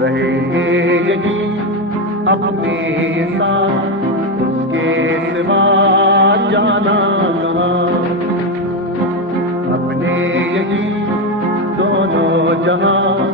رہیں گے یہی اپنے ساتھ، اس کے سوا جانا کہاں، اپنے یہی دونوں جہاں